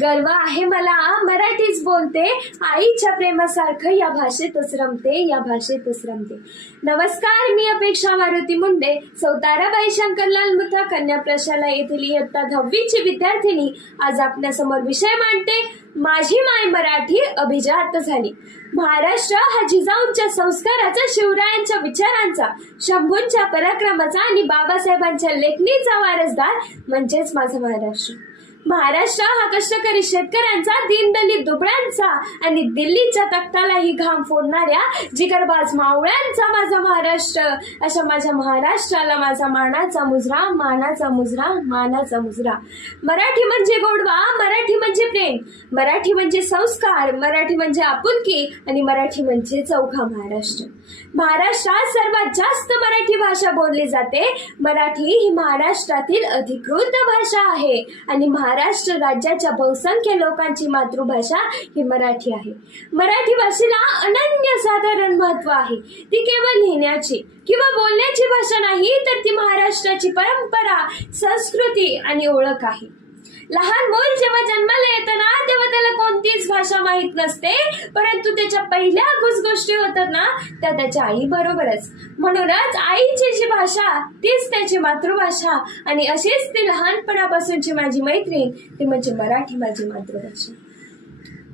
गर्व आहे मला. मराठीच बोलते. आईच्या प्रेमासारखं या भाषेतच रमते या भाषेतच रमते. नमस्कार मी अपेक्षा मारुती मुंडे. सौताराबाई शंकरलाल मुथा कन्या प्रशाला येथील इयत्ता दहावीची विद्यार्थिनी. आज आपल्यासमोर विषय मांडते. माझी माय मराठी अभिजात झाली. महाराष्ट्र हा जिजाऊंच्या संस्काराचा शिवरायांच्या विचारांचा शंभूंच्या पराक्रमाचा आणि बाबासाहेबांच्या लेखणीचा वारसदार म्हणजेच माझा महाराष्ट्र. महाराष्ट्र हा कष्टकरी शेतकऱ्यांचा दिनदली दुबळ्यांचा आणि दिल्लीच्या तख्तालाही घाम फोडणाऱ्या जिगरबाज मावळ्यांचा माझा महाराष्ट्र. अशा माझ्या महाराष्ट्राला माझा मानाचा मुजरा मानाचा मुजरा मानाचा मुजरा. मराठी म्हणजे गोडवा मराठी म्हणजे प्रेम मराठी म्हणजे संस्कार मराठी म्हणजे आपुलकी आणि मराठी म्हणजे चौखा महाराष्ट्र. महाराष्ट्रात सर्वात जास्त मराठी भाषा बोलली जाते. मराठी ही महाराष्ट्रातील अधिकृत भाषा आहे आणि महाराष्ट्र महाराष्ट्र राज्याच्या बहुसंख्य लोकांची मातृभाषा ही मराठी आहे. मराठी भाषेला अनन्य साधारण महत्त्व आहे. ती केवळ लिहिण्याची किंवा बोलण्याची भाषा नाही तर ती महाराष्ट्राची परंपरा संस्कृती आणि ओळख आहे. लहान मूल जेव्हा जन्माला येतं ना तेव्हा त्याला कोणतीच भाषा माहीत नसते. परंतु त्याच्या पहिल्या गोष्टी होतात ना त्या त्याच्या आई बरोबरच. म्हणूनच आईची जी भाषा तीच त्याची मातृभाषा. आणि अशीच ती लहानपणापासूनची माझी मैत्रीण ती म्हणजे मराठी माझी मातृभाषा.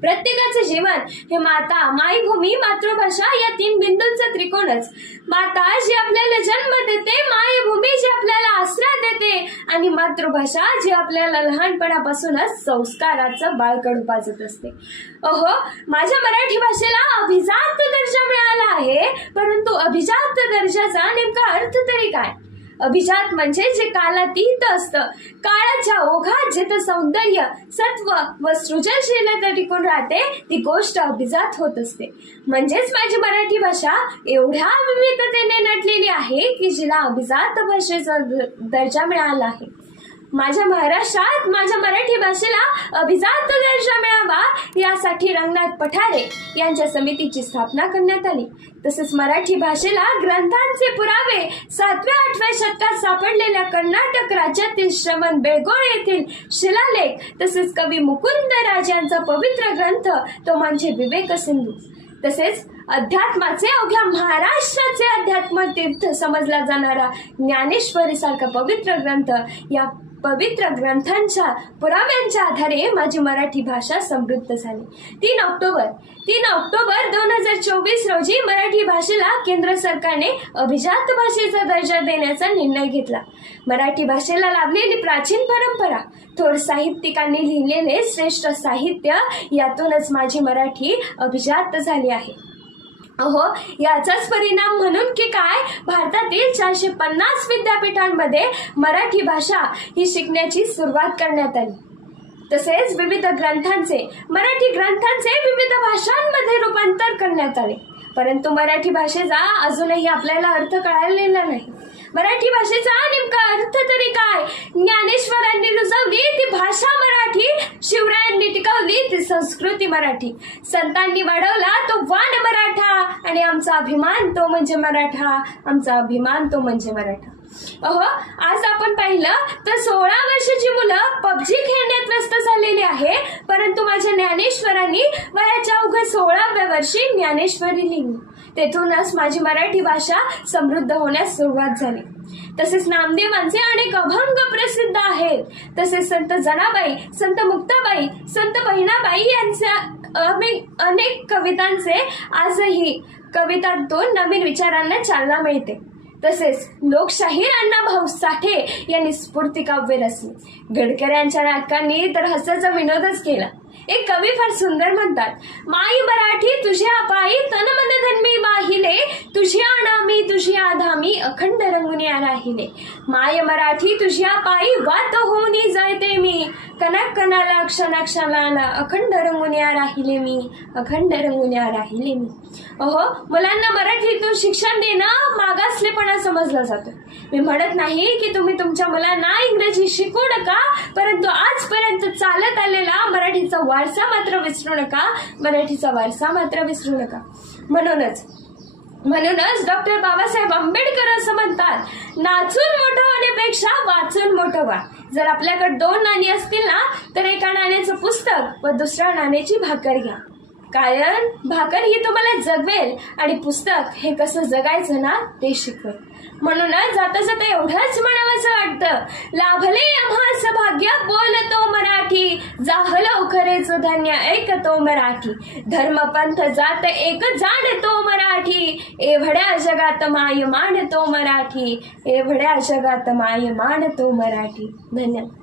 प्रत्येकाचं जीवन हे माता मायभूमी मातृभाषा या तीन बिंदूंचा त्रिकोणच. माता जी आपल्याला जन्म देते मायभूमी जी आपल्याला आसरा देते आणि मातृभाषा जी आपल्याला लहानपणापासूनच संस्काराचं बाळकडू पाजत असते. अहो माझ्या मराठी भाषेला अभिजात दर्जा मिळाला आहे परंतु अभिजात दर्जाचा नेमका अर्थ तरी काय? अभिजात म्हणजे जे कालातीत असतं. काळाच्या ओघात जिथं सौंदर्य सत्व व सृजनशीलता टिकून राहते ती गोष्ट अभिजात होत असते. म्हणजेच माझी मराठी भाषा एवढ्या विविधतेने नटलेली आहे की जिला अभिजात भाषेचा द- दर्जा मिळाला आहे. माझ्या महाराष्ट्रात माझ्या मराठी भाषेला अभिजात दर्जा मिळावा यासाठी रंगनाथ पठारे यांच्या समितीची स्थापना करण्यात आली. तसेच मराठी भाषेला ग्रंथांचे पुरावे सातव्या आठव्या शतकात सापडलेल्या कर्नाटक राज्यातील श्रवण बेळगोळ येथील शिलालेख तसेच कवी मुकुंद राज यांचा पवित्र ग्रंथ तो म्हणजे विवेक सिंधू. तसेच अध्यात्माचे अवघ्या महाराष्ट्राचे अध्यात्म तीर्थ समजला जाणारा ज्ञानेश्वरी सारखा पवित्र ग्रंथ या पवित्र ग्रंथांच्या पुराव्यांच्या आधारे माझी मराठी भाषा समृद्ध झाली. तीन ऑक्टोबर तीन ऑक्टोबर दोन हजार चोवीस रोजी मराठी भाषेला केंद्र सरकारने अभिजात भाषेचा दर्जा देण्याचा निर्णय घेतला. मराठी भाषेला लाभलेली प्राचीन परंपरा थोर साहित्यिकांनी लिहिलेले श्रेष्ठ साहित्य यातूनच माझी मराठी अभिजात झाली आहे. हो याचाच परिणाम म्हणून की काय? भारतातील चारशे पन्नास विद्यापीठांमध्ये मराठी भाषा ही शिकण्याची सुरुवात करण्यात आली. तसेच विविध ग्रंथांचे मराठी ग्रंथांचे विविध भाषांमध्ये रूपांतर करण्यात आले. परंतु मराठी भाषेचा अजूनही आपल्याला अर्थ कळालेला नाही. मराठी भाषेचा नेमका अर्थ तरी काय? ज्ञानेश्वर रुजवली ती भाषा मराठी शिवरायांनी टिकवली संस्कृती मराठी. संतांनी वाढवला तो वान मराठा. आणि आमचा अभिमान तो म्हणजे मराठा. आमचा अभिमान तो म्हणजे मराठा. अहो आज आपण पाहिलं तर सोळा वर्षाची मुलं पबजी खेळण्यात व्यस्त झालेली आहे. परंतु माझ्या ज्ञानेश्वरांनी वयाच्या अवघ्या सोळाव्या वर्षी ज्ञानेश्वरी लिहिली. तेथूनच माझी मराठी भाषा समृद्ध होण्यास सुरुवात झाली. तसेच नामदेवांचे अनेक अभंग प्रसिद्ध आहेत. तसेच संत जनाबाई संत मुक्ताबाई संत बहिणाबाई यांच्या अनेक कवितांचे आजही कवितांतून नवीन विचारांना चालना मिळते. तसेच लोकशाहीर अण्णाभाऊ साठे यांनी स्फूर्ती काव्य रचली. गडकऱ्यांच्या नाटकांनी तर हसाचा विनोदच केला. एक कवी फार सुंदर म्हणतात माई मराठी तुझ्या पायी तन मन धन्मी वाहिले तुझी अनामी तुझी आधामी अखंड रंगुनिया राहिले माय मराठी तुझ्या पायी वात होऊनी जळते मी. कनक कणाला क्षणा क्षणाला अखंड रंगुनिया राहिले मी. अखंड रंगुनिया राहिले मी. अहो मुलांना मराठीतून शिक्षण देणं मागासलेपणा समजला जातो मी म्हणत नाही की तुम्ही तुमच्या मुलांना इंग्रजी शिकू नका परंतु आजपर्यंत चालत आलेला मराठीचा वारसा मात्र विसरू नका. मराठीचा वारसा मात्र विसरू नका. म्हणूनच म्हणूनच डॉक्टर बाबासाहेब आंबेडकर असं म्हणतात नाचून मोठं होण्यापेक्षा वाचून मोठं व्हा. जर आपल्याकडे दोन नाणी असतील ना तर एका नाण्याचं पुस्तक व दुसऱ्या नाण्याची भाकर घ्या. कारण भाकर ही तुम्हाला जगवेल आणि पुस्तक हे कसं जगायचं ना ते शिकवेल. म्हणूनच जाता जाता एवढंच म्हणावंसं वाटतं. लाभले आम्हास भाग्य बोलतो मराठी. जाहलो खरेच धन्य ऐकतो मराठी. धर्म पंथ जात एक जाणतो मराठी. एवढ्या जगात माय तो मराठी. एवढ्या जगात माय तो मराठी. धन्यवाद.